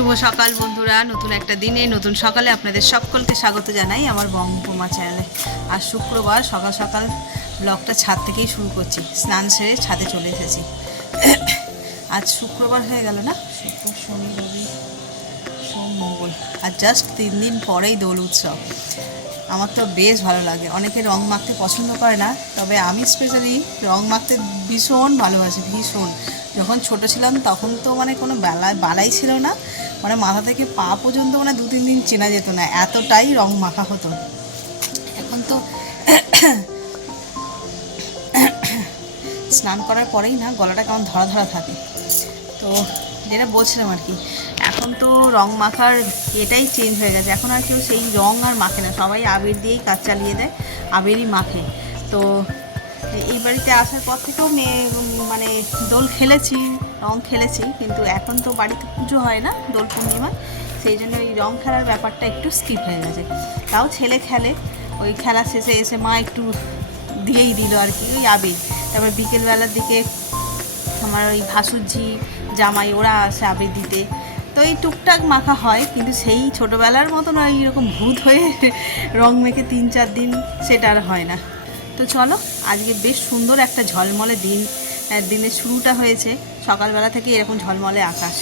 শুভ সকাল বন্ধুরা, নতুন একটা দিনে নতুন সকালে আপনাদের সকলকে স্বাগত জানাই আমার বঙ্গোপমা চ্যানেলে। আর শুক্রবার সকাল সকাল ব্লগটা ছাদ থেকেই শুরু করছি। স্নান সেরে ছাদে চলে এসেছি। আজ শুক্রবার হয়ে গেল না, শুক্র শনি রবি সোম মঙ্গল, আর জাস্ট 3 দিন পরেই দোল উৎসব। আমার তো বেশ ভালো লাগে। অনেকে রং মাখতে পছন্দ করে না, তবে আমি স্পেশালি রং মাখতে ভীষণ ভালোবাসি, ভীষণ। যখন ছোট ছিলাম তখন তো মানে কোনো বালাই ছিল না, মানে মাথা থেকে পা পর্যন্ত মানে 2-3 দিন চেনা যেত না, এতটাই রং মাখা হতো। এখন তো স্নান করার পরেই না গলাটা কেমন ধরা ধরা থাকে। তো যেটা বলছিলাম আর কি, এখন তো রং মাখার এটাই চেঞ্জ হয়ে গেছে। এখন আর কেউ সেই রং আর মাখে না, সবাই আবির দিয়েই কাজ চালিয়ে দেয়, আবিরই মাখে। তো এই বাড়িতে আসার পর থেকেও মানে দোল খেলেছি, রং খেলেছি, কিন্তু এখন তো বাড়িতে পুজো হয় না দোল পূর্ণিমা, সেই জন্য ওই রং খেলার ব্যাপারটা একটু স্কিপ হয়ে গেছে। তাও ছেলে খেলে, ওই খেলা শেষে এসে মা একটু দিয়েই দিল আর কি ওই আবির। তারপর বিকেলবেলার দিকে আমার ওই ভাসুরঝি জামাই ওরা আসে আবির দিতে, তো এই টুকটাক মাখা হয়, কিন্তু সেই ছোটোবেলার মতন এইরকম ভূত হয়ে রং মেখে 3-4 দিন সেটা আর হয় না। তো চলো, আজকে বেশ সুন্দর একটা ঝলমলে দিনের শুরুটা হয়েছে, সকালবেলা থেকে এরকম ঝলমলে আকাশ।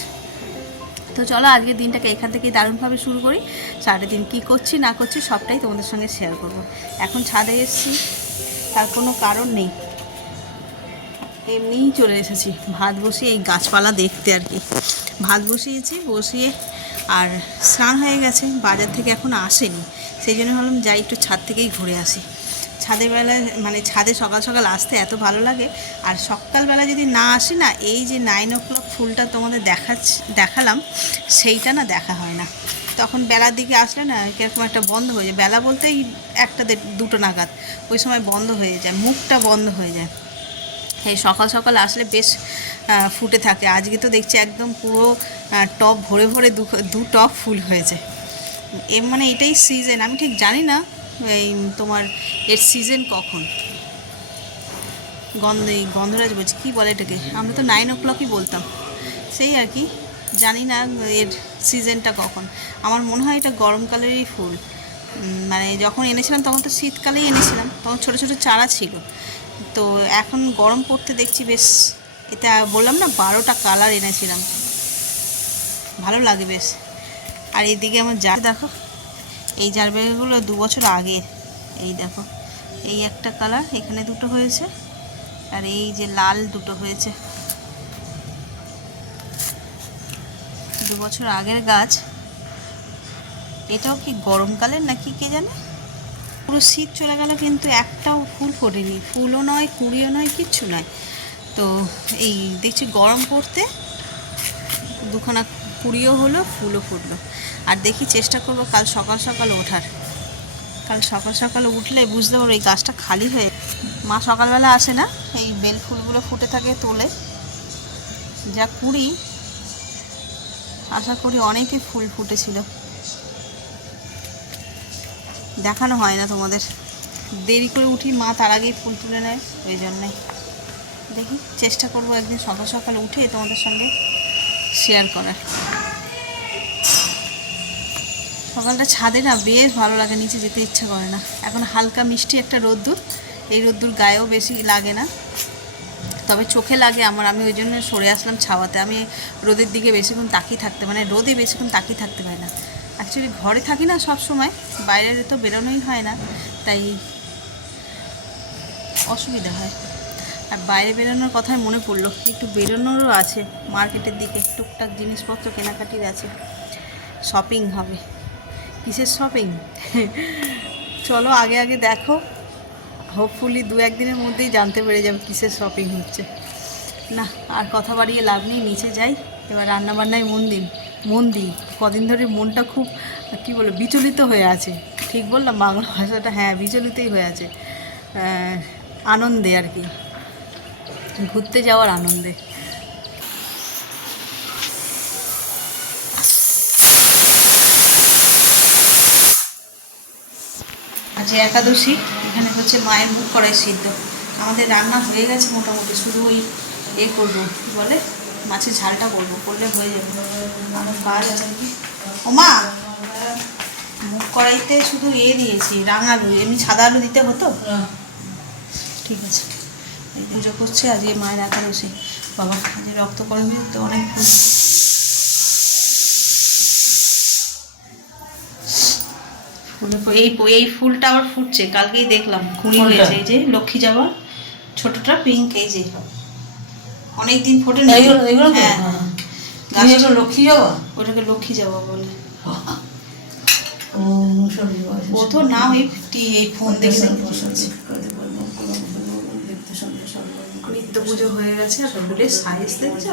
তো চলো আজকের দিনটাকে এখান থেকেই দারুণভাবে শুরু করি। সারাদিন কী করছি না করছি সবটাই তোমাদের সঙ্গে শেয়ার করব। এখন ছাদে এসেছি, তার কোনো কারণ নেই, এমনিই চলে এসেছি ভাত বসিয়ে এই গাছপালা দেখতে আর কি। ভাত বসিয়েছি, বসিয়ে আর স্নান হয়ে গেছে, বাজার থেকে এখন আসেনি, সেই জন্য ভাবলাম যাই একটু ছাদ থেকেই ঘুরে আসি। ছাদের বেলায় মানে ছাদে সকাল সকাল আসতে এত ভালো লাগে। আর সকালবেলা যদি না আসি না, এই যে 9 o'clock ফুলটা তোমাদের দেখালাম, সেইটা না দেখা হয় না। তখন বেলার দিকে আসলে না কীরকম একটা বন্ধ হয়ে যায়, বেলা বলতেই 1-2 নাগাদ, ওই সময় বন্ধ হয়ে যায়, মুখটা বন্ধ হয়ে যায়। এই সকাল সকাল আসলে বেশ ফুটে থাকে। আজকে তো দেখছি একদম পুরো টব ভরে ভরে 2 টব ফুল হয়েছে। মানে এটাই সিজন, আমি ঠিক জানি না এই তোমার এর সিজন কখন। গন্ধরাজ বলছি, কী বলে এটাকে, আমরা তো 9 o'clockই বলতাম, সেই আর কি, জানি না এর সিজনটা কখন। আমার মনে হয় এটা গরমকালেরই ফুল। মানে যখন এনেছিলাম তখন তো শীতকালেই এনেছিলাম, তখন ছোটো ছোটো চারা ছিল। তো এখন গরম পড়তে দেখছি বেশ, এটা বললাম না 12টা কালার এনেছিলাম, ভালো লাগে বেশ। আর এইদিকে আমার দেখো, এই জারবেরাগুলো 2 বছর আগের। এই দেখো, এই একটা কালার, এখানে 2টো হয়েছে, আর এই যে লাল 2টো হয়েছে। 2 বছর আগের গাছ। এটাও কি গরমকালের নাকি কে জানে। পুরো শীত চলে গেল কিন্তু একটাও ফুল ফোটেনি, ফুলও নয়, কুঁড়িও নয়, কিচ্ছু নয়। তো এই দেখছি গরম পড়তে 2খানা কুঁড়িও হলো, ফুলও ফুটলো। আর দেখি চেষ্টা করবো কাল সকাল সকাল ওঠার। কাল সকাল সকাল উঠলে বুঝতে পারবো এই গাছটা খালি হয়ে। মা সকালবেলা আসে না, এই বেল ফুলগুলো ফুটে থাকে তোলে, যা কুঁড়ি, আশা করি অনেকে ফুল ফুটেছিল, দেখানো হয় না তোমাদের, দেরি করে উঠি, মা তার আগেই ফুল তুলে নেয়, ওই জন্যে। দেখি চেষ্টা করবো একদিন সকাল সকাল উঠে তোমাদের সঙ্গে শেয়ার করার। সকালটা ছাদে না বেশ ভালো লাগে, নিচে যেতে ইচ্ছা করে না। এখন হালকা মিষ্টি একটা রোদ্দুর, এই রোদ্দুর গায়েও বেশি লাগে না, তবে চোখে লাগে আমার। আমি ওই জন্য সরে আসলাম ছাওয়াতে। আমি রোদের দিকে বেশিক্ষণ তাকিয়ে থাকতে, মানে রোদে বেশিক্ষণ তাকিয়ে থাকতে পারি না। অ্যাকচুয়ালি ঘরে থাকি না সব সময়, বাইরে তো বেরোনোই হয় না, তাই অসুবিধা হয়। আর বাইরে বেরোনোর কথায় মনে পড়লো, একটু বেরোনোরও আছে, মার্কেটের দিকে টুকটাক জিনিসপত্র কেনাকাটির আছে, শপিং হবে। কিসের শপিং চলো আগে আগে দেখো, হোপফুলি 2-1 দিনের মধ্যেই জানতে পেরে যাবে কিসের শপিং হচ্ছে। না আর কথা বাড়িয়ে লাভ নেই, নিচে যাই এবার, রান্নাবান্নায় মন দিই। কদিন ধরে মনটা খুব কী বলে বিচলিত হয়ে আছে, ঠিক বললাম বাংলা ভাষাটা? হ্যাঁ, বিচলিতই হয়ে আছে, আনন্দে আর কি, ঘুরতে যাওয়ার আনন্দে। আজ একাদশী, এখানে হচ্ছে মায়ের মুখ করাই সিদ্ধ। আমাদের রান্না হয়ে গেছে মোটামুটি, শুধু ওই করবো বলে মাছের ঝালটা করবো, করলে হয়ে যাবে। আমার কাজ আছে নাকি? ও মা, মুগ কড়াইতে শুধু দিয়েছি রাঙা আলু, এমনি সাদা আলু দিতে হতো? ঠিক আছে। পুজো করছে আজকে মায়ের একাদশী। বাবা আজকে রক্তকরণী তো অনেক ফুল, এই ফুলটা আবার ফুটছে, কালকেই দেখলাম কুড়ি হয়েছে। এই যে লক্ষ্মী জবা ছোটটা পিঙ্ক, এই যে অনেকদিন ফোটে নেই। হ্যাঁ, লক্ষ্মী জবা, ওটাকে লক্ষ্মী জবা বলে। ও তো নাম এই ফোন দেখে নিত্য পুজো হয়ে গেছে। আর ফুলের সাইজ দেখছো?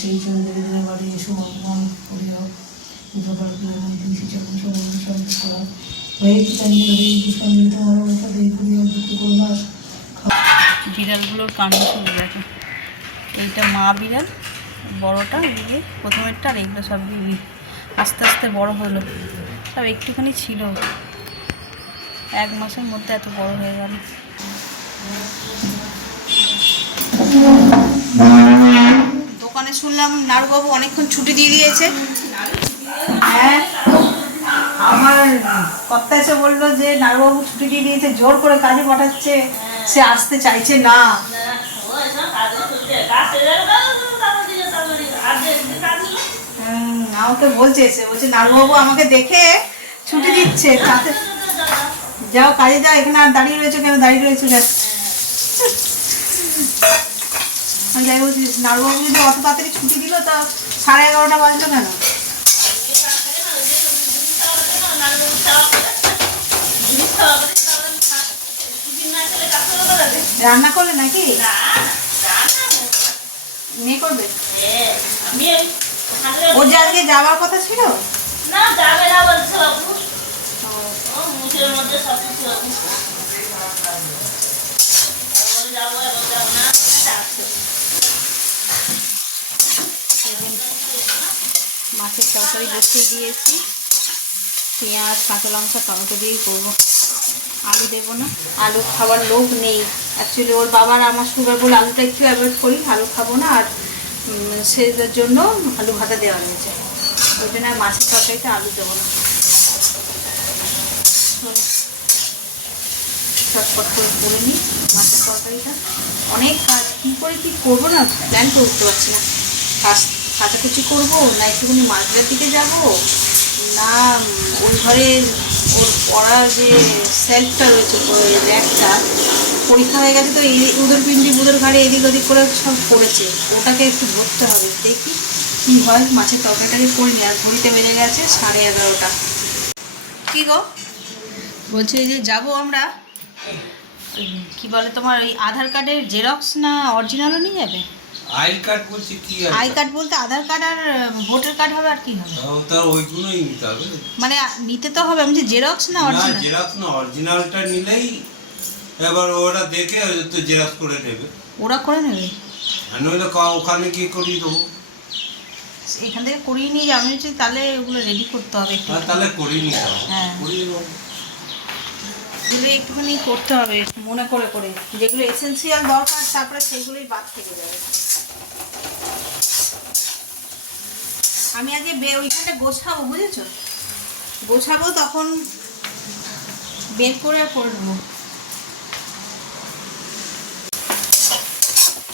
সেই চন্দ্রের বাড়ি সুমন করিয়া বিড়ালগুলোর কাণ্ড শুরু গেছে। এইটা মা বিড়াল বড়টা, এদিকে প্রথমেরটা, আর এগুলো সব আস্তে আস্তে বড় হলো। সব একটুখানি ছিল, 1 মাসের মধ্যে এত বড় হয়ে গেল। দোকানে শুনলাম নারুবাবু অনেকক্ষণ ছুটি দিয়ে দিয়েছে। হ্যাঁ, আমার কর্তা এসে বললো যে নারুবাবু ছুটি দিয়ে দিয়েছে, জোর করে কাজে পাঠাচ্ছে, সে আসতে চাইছে না। আমাকে বলছে, সে বলছে নারুবাবু আমাকে দেখে ছুটি দিচ্ছে, যাও কাজে যাও, এখানে আর দাঁড়িয়ে রয়েছে কেন, দাঁড়িয়ে রয়েছে কেন? আমি যাই বলছি, নারুবাবু যদি অত তাড়াতাড়ি ছুটি দিল তা 11:30 বাজলো কেন? রান্না করলে নাকি? মেয়ে করবে? ওর যে আজকে যাওয়ার কথা ছিল না, যাবে না বলছে বাবু। মুখের মধ্যে সব কিছু মাছের তরকারি বসিয়ে দিয়েছি, পেঁয়াজ কাঁচা লঙ্কা টমেটো দিয়েই করবো। আলু দেবো না, আলু খাবার লোভ নেই অ্যাকচুয়ালি। ওর বাবার আমার সুগার বলে আলুটা একটু অ্যাভয়েড করি, আলু খাবো না। আর সেটার জন্য আলু ভাতা দেওয়া হয়েছে, ওই জন্য আর মাছের তরকারিটা আলু দেবো না। চটপট করে করে নিই মাছের তরকারিটা। অনেক কাজ, কী করে কী করবো না প্ল্যান করতে পারছি না। কাচাকুচি করবো না একটুখানি মাঝরার দিকে যাবো, না ওই ঘরে ওর পড়ার যে সেলফটা রয়েছে র্যাকটা পরীক্ষা হয়ে গেছে, তো উদর পিন্ডি বুদর ঘাড়ে এদিক ওদিক করে সব পড়েছে, ওটাকে একটু ধরতে হবে। দেখি কী হয়, মাছের তরকারিটাকে করে নিই। আর ঘড়িতে বেজে গেছে 11:30। কী গো বলছি, যে যাবো আমরা, কি বলে তোমার ওই আধার কার্ডের জেরক্স না অরিজিনালও নিয়ে যাবে? আই কার্ড বলছি কি? আই কার্ড বলতে আধার কার্ড আর ভোটার কার্ড হবে, আর কি হবে? তা ওইগুলোই নিতে হবে। মানে নিতে তো হবে, আমি যে জেরক্স না অরিজিনাল? না জেরক্স না, অরিজিনালটা নিলেই এবার ওরা দেখে তো জেরক্স করে নেবে। ওরা করে নেবে? আর নইলে ওখানে কি করিয়ে দেবো? এখান থেকে করিয়ে নিয়ে যাবে, আমি তাহলে ওগুলো রেডি করতে হবে। তাহলে করিয়ে নিতে হবে। হ্যাঁ, এগুলো একটুখানি করতে হবে মনে করে করে, যেগুলো এসেন্সিয়াল দরকার, তারপরে সেগুলোই বাদ থেকে যাবে। আমি আজকে ওইখানটা গোছাবো, বুঝেছো? গোছাবো, তখন বের করে করে নেবো।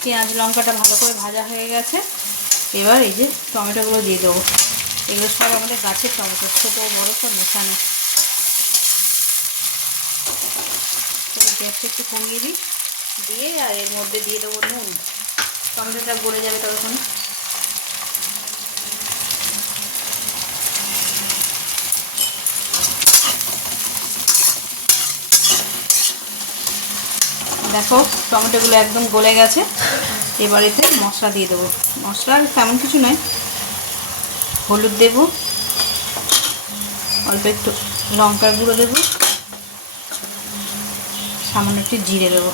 পেঁয়াজ লঙ্কাটা ভালো করে ভাজা হয়ে গেছে, এবার এই যে টমেটোগুলো দিয়ে দেবো। এগুলো সব আমাদের গাছের টমেটো, ছোটো বড়ো সব মেশানো। গ্যাসটা একটু কমিয়ে দিই, দিয়ে আর এর মধ্যে দিয়ে দেবো নুন। টমেটোটা গলে যাবে তখন। দেখো টমেটোগুলো একদম গলে গেছে, এবার এতে মশলা দিয়ে দেবো। মশলা তেমন কিছু নয়, হলুদ দেবো, অল্প একটু লঙ্কার গুঁড়ো দেবো, সামান্য একটু জিরে দেবো,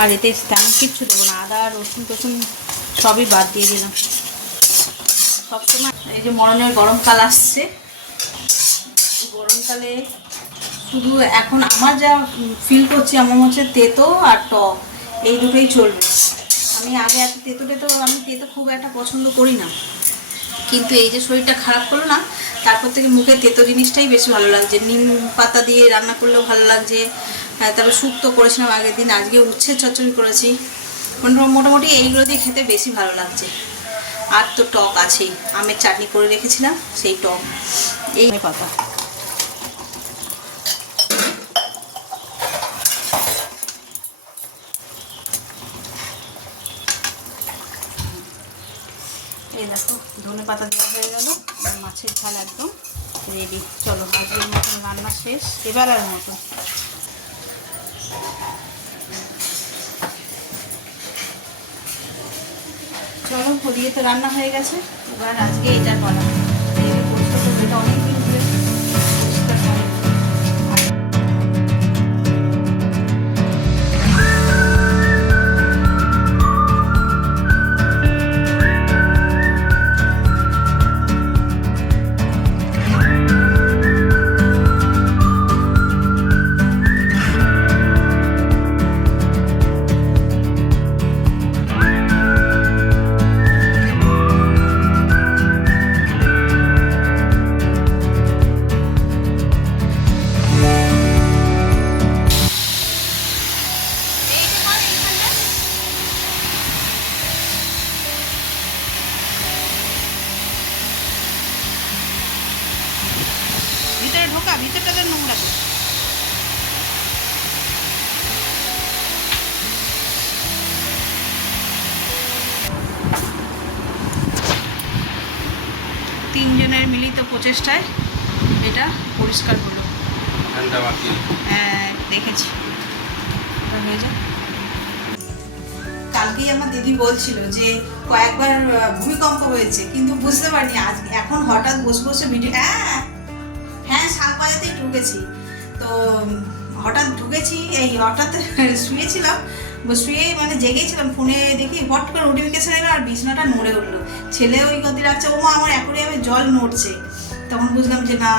আর এতে তেমন কিচ্ছু দেবো না। আদা রসুন টসুন সবই বাদ দিয়ে দিলাম। সবসময় এই যে মরণের গরমকাল আসছে, গরমকালে শুধু এখন আমার যা ফিল করছি আমার হচ্ছে তেতো আর টক এই দুটোই চলবে। আমি আগে এত আমি তেতো খুব একটা পছন্দ করি না, কিন্তু এই যে শরীরটা খারাপ করলো না, তারপর থেকে মুখে তেতো জিনিসটাই বেশি ভালো লাগছে। নিম পাতা দিয়ে রান্না করলেও ভালো লাগছে, তারপর শুক্তো করেছিলাম আগের দিন, আজকে উচ্ছে চচ্চড়ি করেছি, মোটামুটি এইগুলো দিয়ে খেতে বেশি ভালো লাগছে। আর তো টক আছেই, আমের চাটনি করে রেখেছিলাম সেই টক। এই পাতা এই দেখো ধনে পাতা দেওয়া হয়ে গেল, মাছের ঝাল একদম রেডি। চলো আজকের মতন রান্না শেষ, এবার আর মতো। চলো ওদিকে তো রান্না হয়ে গেছে, এবার আজকে এটা করা এটা অনেকদিন ধরে পরিষ্কার করা। ভিতরে ঢোকা, ভিতরটাতে নোংরা। তিনজনের মিলিত প্রচেষ্টায় এটা পরিষ্কার হলো। হ্যাঁ দেখেছি হয়ে যায়। কালকেই আমার দিদি বলছিল যে কয়েকবার ভূমিকম্প হয়েছে, কিন্তু বুঝতে পারিনি আজ এখন হঠাৎ বসে বসে ভিডিও হ্যাঁ শাক বাজাতেই ঢুকেছি, তো হঠাৎ ঢুকেছি, এই হঠাৎ শুয়েছিলাম, শুয়ে মানে জেগেছিলাম, ফোনে দেখি হট করে নোটিফিকেশন এলো আর বিছনাটা নড়ে উঠলো। ছেলে ওই গতি রাখছে, ও মা আমার অ্যাকোয়ারিয়ামে জল নড়ছে, তখন বুঝলাম যে না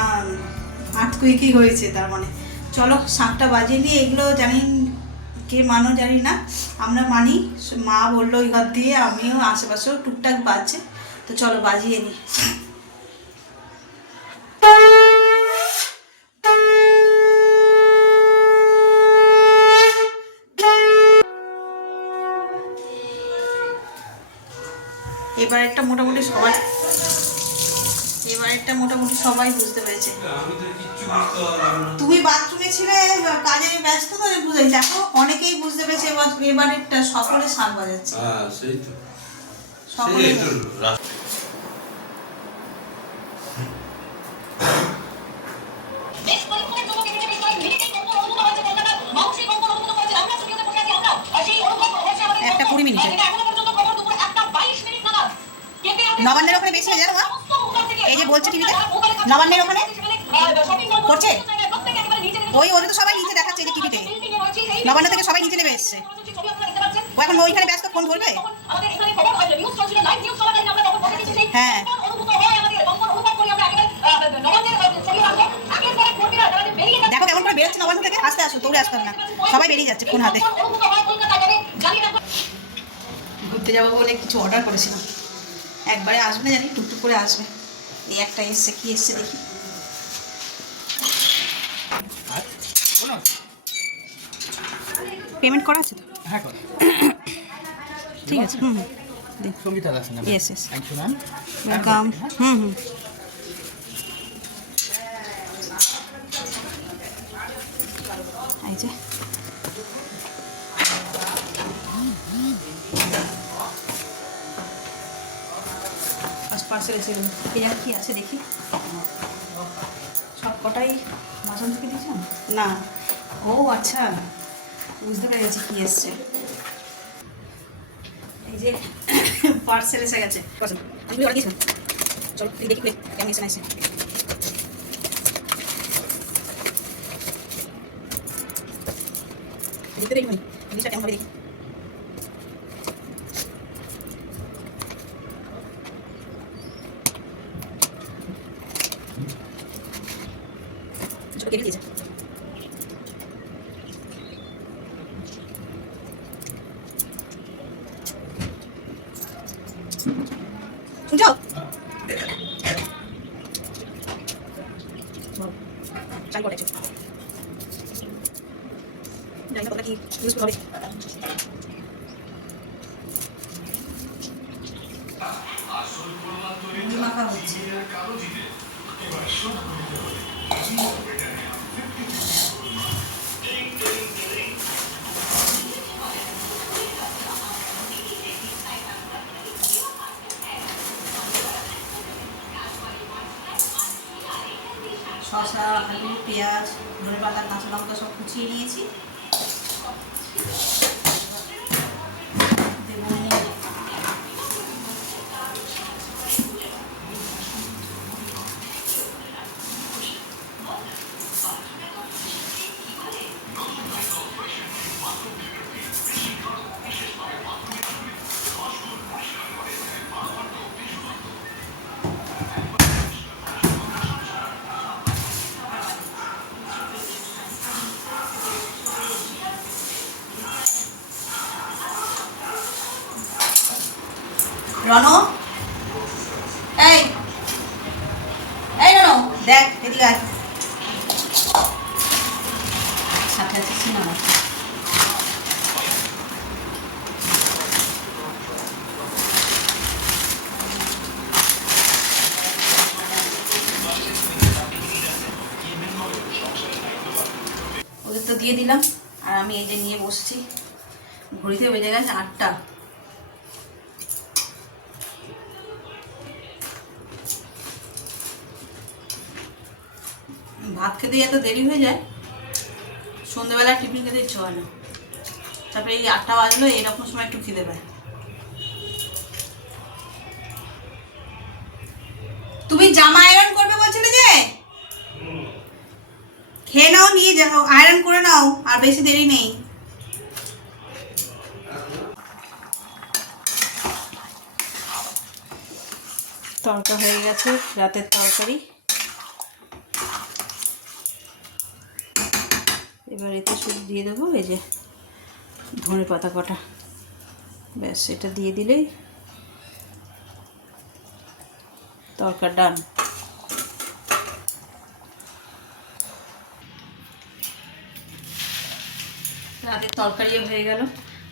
আর্থকুইকই হয়েছে। তার মানে চলো শাকটা বাজিয়ে নিয়ে, এগুলো জানি কে মানো জানি না, আমরা মানি, মা বললো ওই ঘর দিয়ে, আমিও আশেপাশেও টুকটাক বাজছে, তো চলো বাজিয়ে নিই। এবার একটা মোটামুটি সবাই বুঝতে পেরেছে। তুমি বাথরুমে ছিলে, কাজে ব্যস্ত তো বুঝে, দেখো অনেকেই বুঝতে পেরেছে এবার একটা সকলে শাক বাজাচ্ছে। একটা 20 মিনিট নবান্নের ওখানে বেশি হয়ে যাবে। এই যে বলছে টিভিতে নবান্নের ওখানে করছে, ওদের তো সবাই নিচে দেখাচ্ছে এই যে টিভিতে, নবান্ন থেকে সবাই নিচে নেমে এসছে। ও এখন ওইখানে ব্যস্ত, ফোন ধরবে। হ্যাঁ দেখো কেমন করে বেরোচ্ছে নবান্ন থেকে, আসতে আসো, দৌড়ে আসতে হবে না, সবাই বেরিয়ে যাচ্ছে ফোন হাতে। ঘুরতে যাবো বলে কিছু অর্ডার করেছিলাম, একবারে আসবে না জানি, টুকটুক করে আসবে। এই একটা এসছে, কি এসছে দেখি। পেমেন্ট করা আছে তো? হ্যাঁ কর। ঠিক আছে। সঙ্গীতা দাস নাম। Yes yes, thank you ma'am. Welcome. এই যে পার্সেল এসে গেল। এখানে কি আছে দেখি, সব কটাই মাঝন থেকে দিয়েছেন না? ও আচ্ছা, বুঝতে পেরেছি কি এসছে। এই যে পার্সেল এসে গেছে। আমি অর্ডার দিয়েছিলাম, চলো দেখি কেমন এসে না এসে। দেখতে দেখি জিনিসটা কেমন হবে দেখি। শুনছো? চাল করেছো জানি না তোমরা কি ইউজফুল হবে। মাখা হচ্ছে শসা, আলু, পেঁয়াজ, ধনেপাতা, কাঁচা লঙ্কা সব কুচিয়ে নিয়েছি। দেবো রনো, এই এই রনো, দেখ এদিকে আয়। সাথে আছে সিনেমা। ওদের তো দিয়ে দিলাম আর আমি এই যে নিয়ে বসছি। ঘড়িতে বেজে গেছে 8টা। ভাত খেতে এত দেরি হয়ে যায়, সন্ধ্যেবেলা টিফিন খেতে ইচ্ছে হয় না। তারপরে এই 8টা বাজলো, এরকম সময় একটু খিদে পায়। তুমি জামা আয়রন করবে বলছিলে যে, খেয়ে নাও, নিয়ে যাও, আয়রন করে নাও, আর বেশি দেরি নেই। তরকা হয়ে গেছে, রাতের তরকারি। এবার এতে শুধু দিয়ে দেবো এই যে ধনেপাতা কটা, ব্যাস এটা দিয়ে দিলেই তরকার ডান। রাতের তরকারিও হয়ে গেল,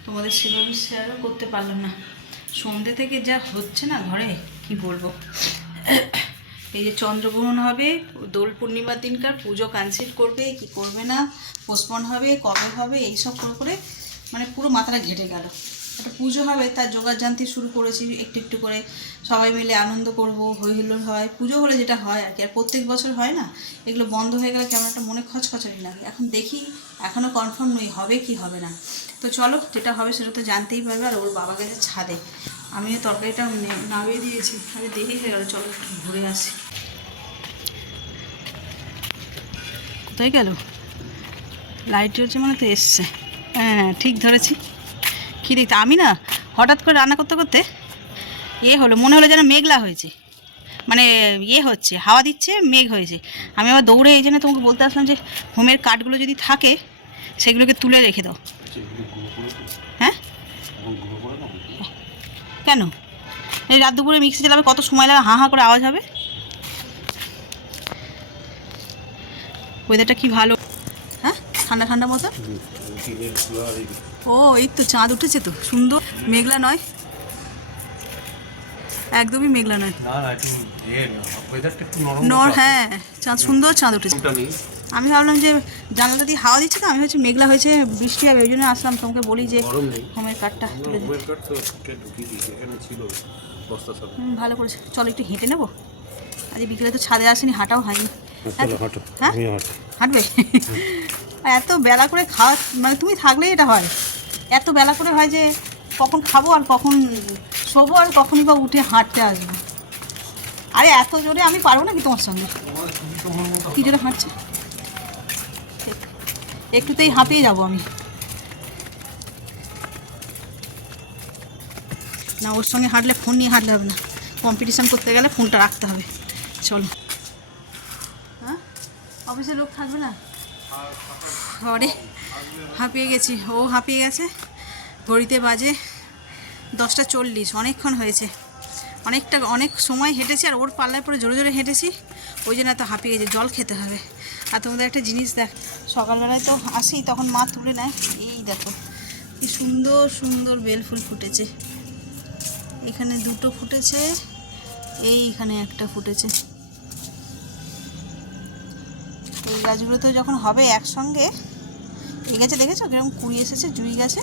তোমাদের সেভাবে শেয়ারও করতে পারলাম না। সন্ধ্যে থেকে যা হচ্ছে না ঘরে, কি বলবো। এই যে চন্দ্রগ্রহণ হবে, দোল পূর্ণিমার দিনকার পুজো ক্যান্সেল করবে কি করবে না, পোস্টপন হবে, কবে হবে, এইসব করে করে মানে পুরো মাথাটা ঘেটে গেল। একটা পুজো হবে তার জোগাড় জানতে শুরু করেছি একটু একটু করে, সবাই মিলে আনন্দ করব, হই হুল্লোড় হয়, পুজো হলে যেটা হয় আর কি। আর প্রত্যেক বছর হয় না, এগুলো বন্ধ হয়ে গেলে কেমন একটা মনে খচখচানি লাগে। এখন দেখি, এখনও কনফার্ম নই হবে কি হবে না। তো চলো, যেটা হবে সেটা তো জানতেই পারবে। আর ওর বাবা গেছে ছাদে, আমিও তরকারিটা নামিয়ে দিয়েছি, আমি দেরি হয়ে গেল। চলো একটু ঘুরে আসি। কোথায় গেল? লাইট জ্বলছে মানে তো এসছে। হ্যাঁ ঠিক ধরেছি। কী দেখতে, আমি না হঠাৎ করে রান্না করতে করতে হলো, মনে হলো যেন মেঘলা হয়েছে, মানে হচ্ছে, হাওয়া দিচ্ছে, মেঘ হয়েছে। আমি আবার দৌড়ে এই জন্য তোমাকে বলতে আসলাম যে হোমের কাঠগুলো যদি থাকে সেগুলোকে তুলে রেখে দাও। হ্যাঁ কেন? এই রাত দুপুরে মিক্সি চালাবে, কত সময় লাগে, হাঁ হাঁ করে আওয়াজ হবে। ওয়েদারটা কি ভালো, হ্যাঁ ঠান্ডা ঠান্ডা মতো। ও এই তো চাঁদ উঠেছে, তো সুন্দর, মেঘলা নয়, একদমই মেঘলা নয়। হ্যাঁ চাঁদ, সুন্দর চাঁদ উঠেছে। আমি ভাবলাম যে জানালা দিয়ে হাওয়া দিচ্ছে, তো আমি হচ্ছে মেঘলা হয়েছে, বৃষ্টি হবে, ওই জন্য আসলাম তোমাকে বলি যে হোমের কাঠটা তুলে দিই। ভালো করেছে, চলো একটু হেঁটে নেবো। আজ বিকেলে তো ছাদে আসেনি, হাঁটাও হয়নি। হ্যাঁ হাঁটবে? এত বেলা করে খাওয়া, মানে তুমি থাকলেই এটা হয়, এত বেলা করে হয় যে কখন খাবো আর কখন শোবো আর কখনই বা উঠে হাঁটতে আসবো। আরে এত জোরে আমি পারবো নাকি তোমার সঙ্গে, কী জোরে হাঁটছে, একটুতেই হাঁপিয়ে যাবো আমি। না ওর সঙ্গে হাঁটলে, ফোন নিয়ে হাঁটলে হবে না, কম্পিটিশান করতে গেলে ফোনটা রাখতে হবে। চলো। হ্যাঁ অফিসের লোক থাকবে না? ঘরে হাঁপিয়ে গেছি, ও হাঁপিয়ে গেছে। ঘড়িতে বাজে 10টা 40, অনেকক্ষণ হয়েছে। অনেক সময় হেঁটেছি, আর ওর পাল্লায় পরে জোরে জোরে হেঁটেছি, ওই জন্য এত হাঁপিয়ে গেছে। জল খেতে হবে। আর তোমাদের একটা জিনিস দেখ, সকালবেলায় তো আসি, তখন মা তুলে নেয়। এই দেখো কি সুন্দর সুন্দর বেলফুল ফুটেছে। এখানে 2টো ফুটেছে, এইখানে একটা ফুটেছে। এই গাছগুলোতে যখন হবে একসঙ্গে, এই গাছে দেখেছো কিরকম কুড়ি এসেছে, জুঁই গাছে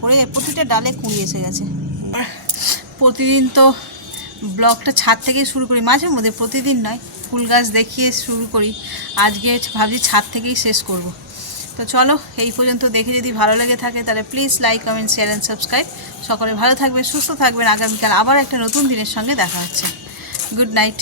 ভরে প্রতিটা ডালে কুড়ি এসে গেছে। প্রতিদিন তো ব্লগটা ছাদ থেকেই শুরু করি, মাঝে মধ্যে, প্রতিদিন নয়। ফুল গাছ দেখিয়ে শুরু করি, আজকে ভাবছি ছাদ থেকেই শেষ করব। তো চলো, এই পর্যন্ত দেখে যদি ভালো লেগে থাকে তাহলে please like, comment, share and subscribe. সকলে ভালো থাকবে, সুস্থ থাকবেন। আগামীকাল আবার একটা নতুন দিনের সঙ্গে দেখা হচ্ছে। Good night.